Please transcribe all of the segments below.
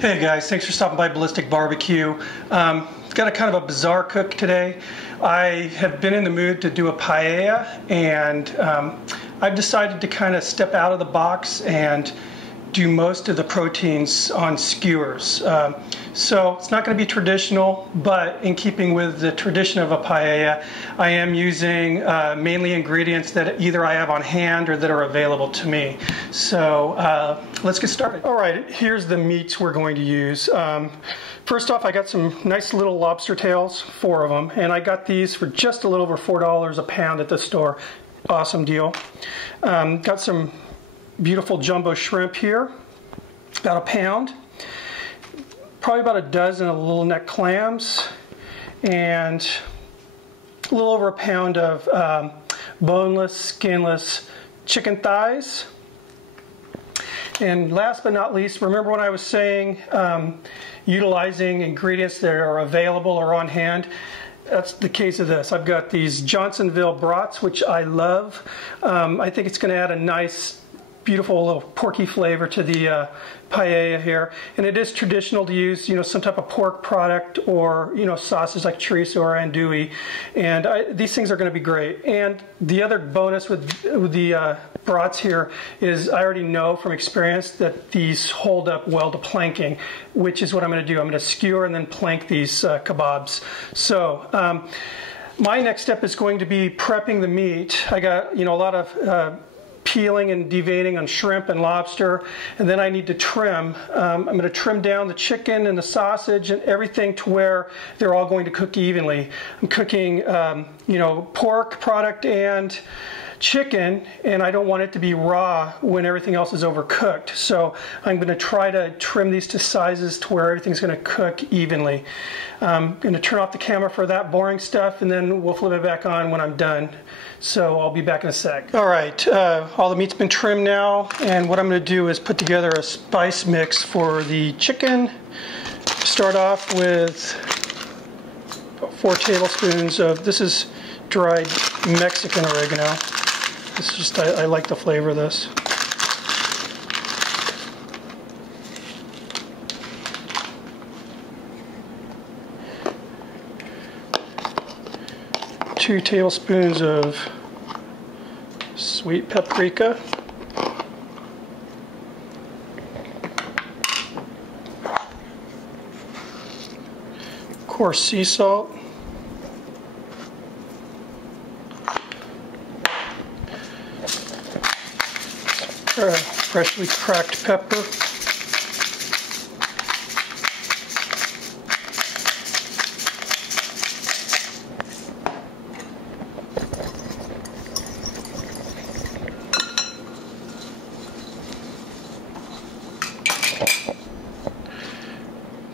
Hey guys, thanks for stopping by Ballistic Barbecue. Got a kind of a bizarre cook today. I have been in the mood to do a paella, and I've decided to kind of step out of the box and do most of the proteins on skewers. So it's not going to be traditional, but in keeping with the tradition of a paella, I am using mainly ingredients that either I have on hand or that are available to me. So let's get started. All right, here's the meats we're going to use. First off, I got some nice little lobster tails, 4 of them, and I got these for just a little over $4 a pound at the store. Awesome deal. Got some beautiful jumbo shrimp here, about a pound. Probably about a dozen of little neck clams, and a little over a pound of boneless, skinless chicken thighs. And last but not least, remember when I was saying utilizing ingredients that are available or on hand? That's the case of this. I've got these Johnsonville Brats, which I love. I think it's going to add a nice, beautiful little porky flavor to the paella here, and it is traditional to use, some type of pork product or, sauces like chorizo or andouille, and these things are going to be great. And the other bonus with the brats here is I already know from experience that these hold up well to planking, which is what I'm going to do. I'm going to skewer and then plank these kabobs. So my next step is going to be prepping the meat. I got, a lot of peeling and deveining on shrimp and lobster, and then I need to trim. I'm going to trim down the chicken and the sausage and everything to where they're all going to cook evenly. I'm cooking, pork product and chicken, and I don't want it to be raw when everything else is overcooked. So I'm going to try to trim these to sizes to where everything's going to cook evenly. I'm going to turn off the camera for that boring stuff, and then we'll flip it back on when I'm done. So I'll be back in a sec. All right, all the meat's been trimmed now, and what I'm going to do is put together a spice mix for the chicken. Start off with 4 tablespoons of, this is dried Mexican oregano. This is just, I like the flavor of this. Two tablespoons of sweet paprika. Coarse sea salt. Freshly cracked pepper.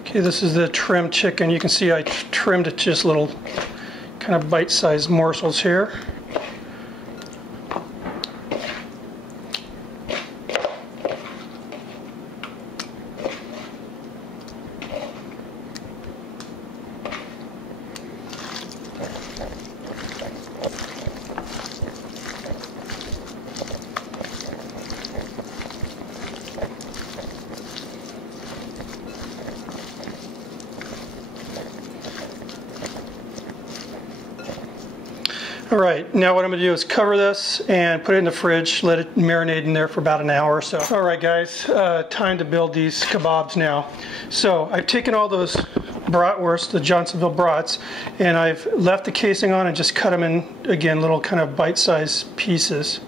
Okay, this is the trimmed chicken. You can see I trimmed it just little kind of bite-sized morsels here. All right, now what I'm going to do is cover this and put it in the fridge, let it marinate in there for about an hour or so. All right guys, time to build these kabobs now. So I've taken all those bratwurst, the Johnsonville Brats, and I've left the casing on and just cut them in, again, little kind of bite-sized pieces.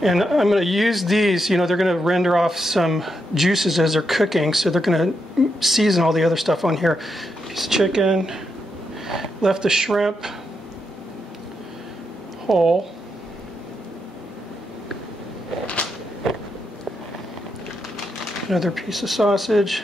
And I'm going to use these, they're going to render off some juices as they're cooking, so they're going to season all the other stuff on here. Piece of chicken. Left the shrimp whole. Another piece of sausage.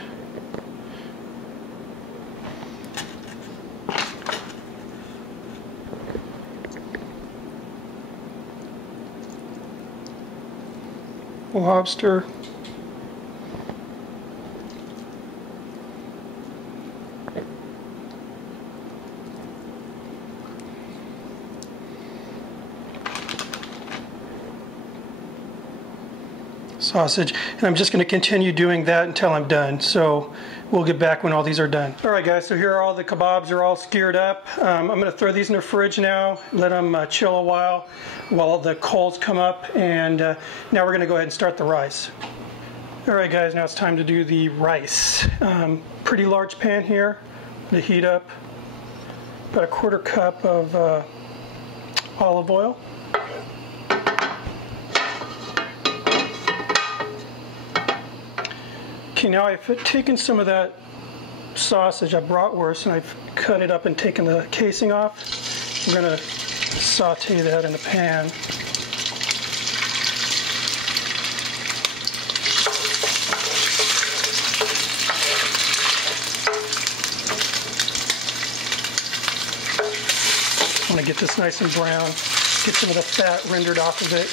Lobster. sausage, and I'm just going to continue doing that until I'm done. So we'll get back when all these are done. All right, guys, so here are all the kebabs are all skewered up. I'm going to throw these in the fridge now, let them chill a while the coals come up, and now we're going to go ahead and start the rice. All right, guys, now it's time to do the rice. Pretty large pan here to heat up. About a 1/4 cup of olive oil. Okay, now I've taken some of that sausage, I bratwurst, and I've cut it up and taken the casing off. I'm going to saute that in the pan. I want to get this nice and brown, get some of the fat rendered off of it.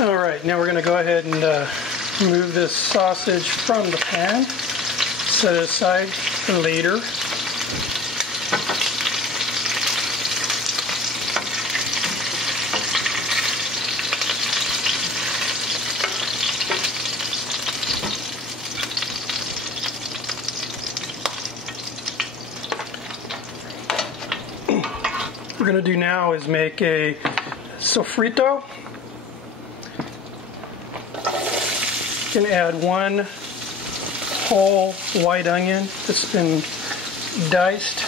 All right, now we're going to go ahead and remove this sausage from the pan, set it aside for later. What we're going to do now is make a sofrito. You can add 1 whole white onion that's been diced.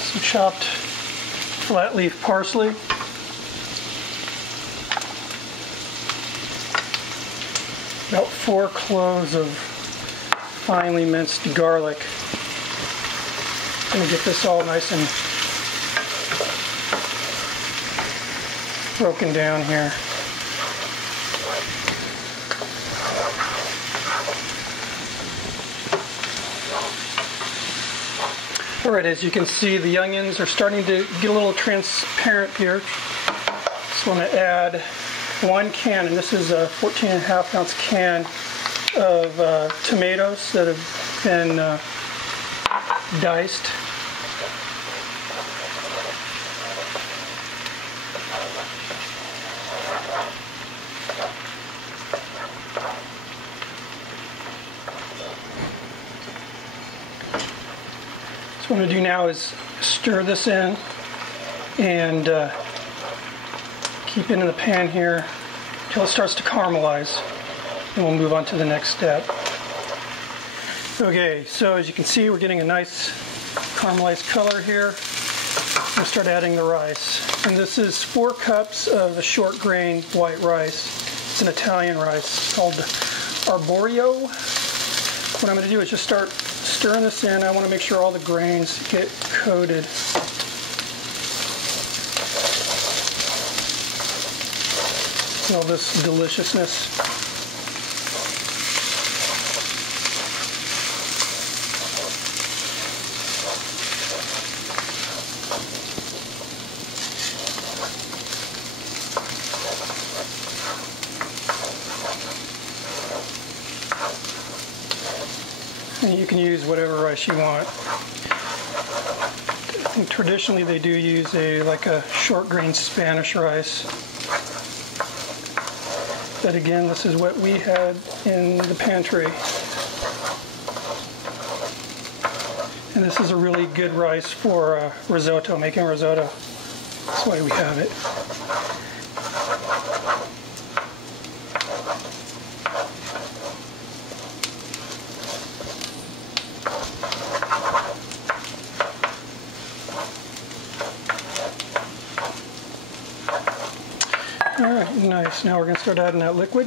Some chopped flat leaf parsley. About 4 cloves of finely minced garlic. I'm going to get this all nice and broken down here. All right, as you can see, the onions are starting to get a little transparent here. Just want to add 1 can, and this is a 14.5 ounce can of tomatoes that have been diced. So what I'm going to do now is stir this in and keep it in the pan here until it starts to caramelize, and we'll move on to the next step. Okay, so as you can see, we're getting a nice caramelized color here. We'll start adding the rice. And this is 4 cups of the short grain white rice. It's an Italian rice called arborio. What I'm going to do is just start stirring this in. I want to make sure all the grains get coated. All this deliciousness. And you can use whatever rice you want. I think traditionally they do use like a short grain Spanish rice. But again, this is what we had in the pantry. And this is a really good rice for risotto, making risotto. That's why we have it. Alright, nice. Now we're going to start adding that liquid.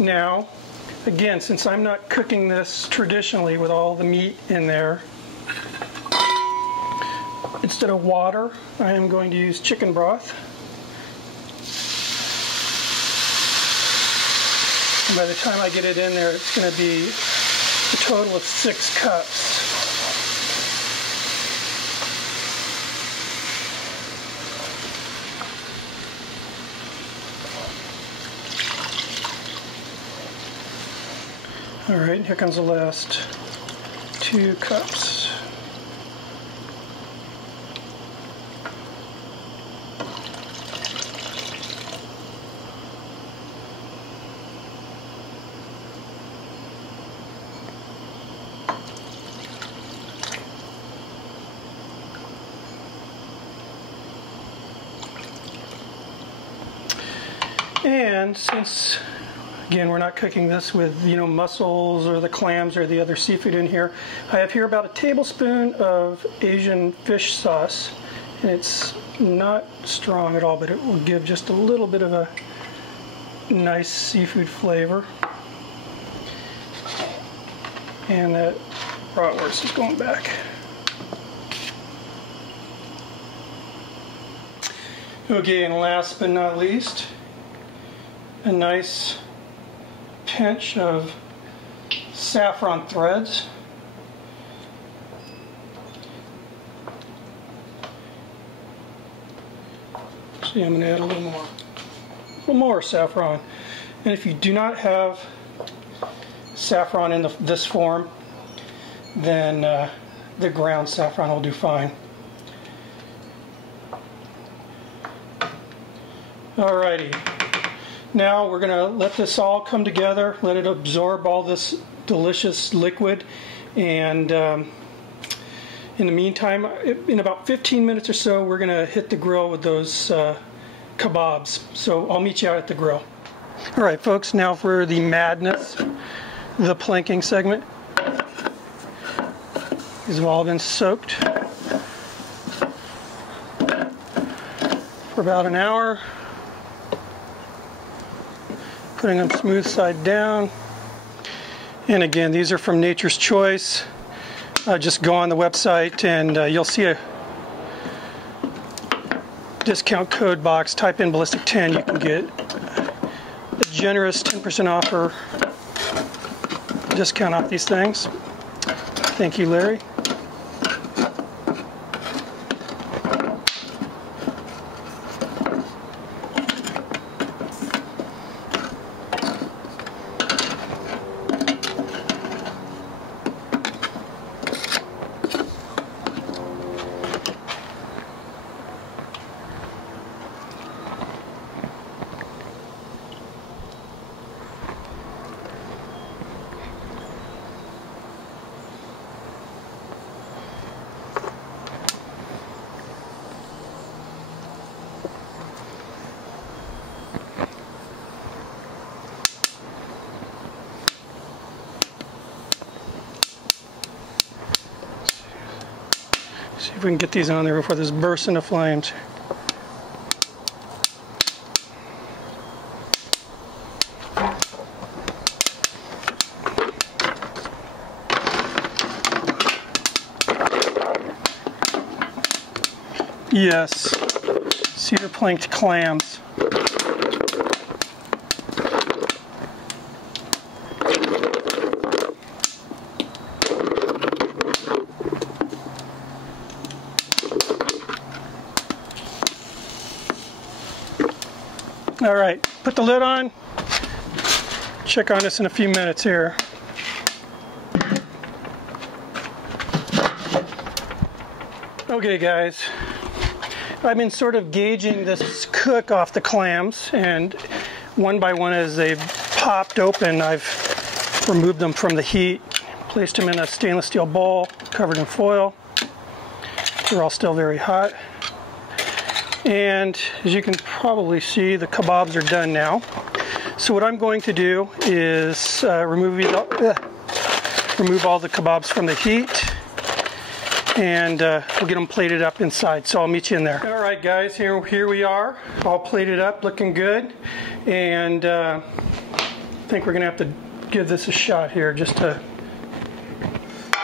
Now, again, since I'm not cooking this traditionally with all the meat in there, instead of water, I am going to use chicken broth. And by the time I get it in there, it's going to be a total of 6 cups. All right, here comes the last 2 cups. And since, again, we're not cooking this with, mussels or the clams or the other seafood in here, I have here about a tablespoon of Asian fish sauce. And it's not strong at all, but it will give just a little bit of a nice seafood flavor. And that bratwurst is going back. Okay, and last but not least, a nice pinch of saffron threads. See, I'm going to add a little more saffron. And if you do not have saffron in this form, then the ground saffron will do fine. Alrighty. Now we're going to let this all come together, let it absorb all this delicious liquid, and in the meantime, in about 15 minutes or so, we're going to hit the grill with those kabobs. So I'll meet you out at the grill. All right, folks, now for the madness, the planking segment. These have all been soaked for about an hour. Putting them smooth side down. And again, these are from Nature's Choice. Just go on the website and you'll see a discount code box. Type in Ballistic 10. You can get a generous 10% off or discount off these things. Thank you, Larry. See if we can get these on there before this bursts into flames. Yes, cedar planked clams. All right, put the lid on. Check on this in a few minutes here. Okay, guys, I've been sort of gauging this cook off the clams, and one by one as they've popped open, I've removed them from the heat, placed them in a stainless steel bowl covered in foil. They're all still very hot. And as you can probably see, the kabobs are done now. So what I'm going to do is remove all the kabobs from the heat, and we'll get them plated up inside. So I'll meet you in there. All right, guys, here we are, all plated up, looking good. And I think we're gonna have to give this a shot here just to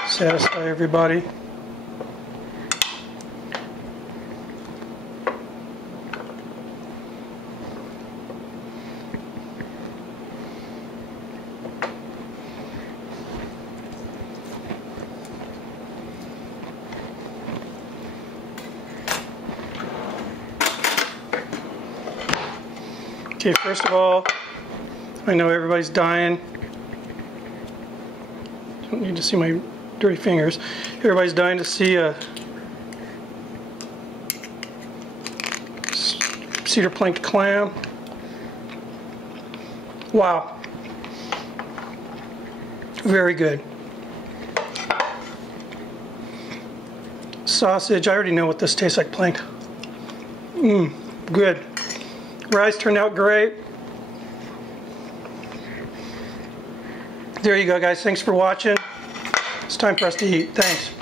satisfy everybody. Okay, first of all, I know everybody's dying. Don't need to see my dirty fingers. Everybody's dying to see a cedar planked clam. Wow. Very good. Sausage, I already know what this tastes like planked. Good. Rice turned out great. There you go, guys. Thanks for watching. It's time for us to eat. Thanks.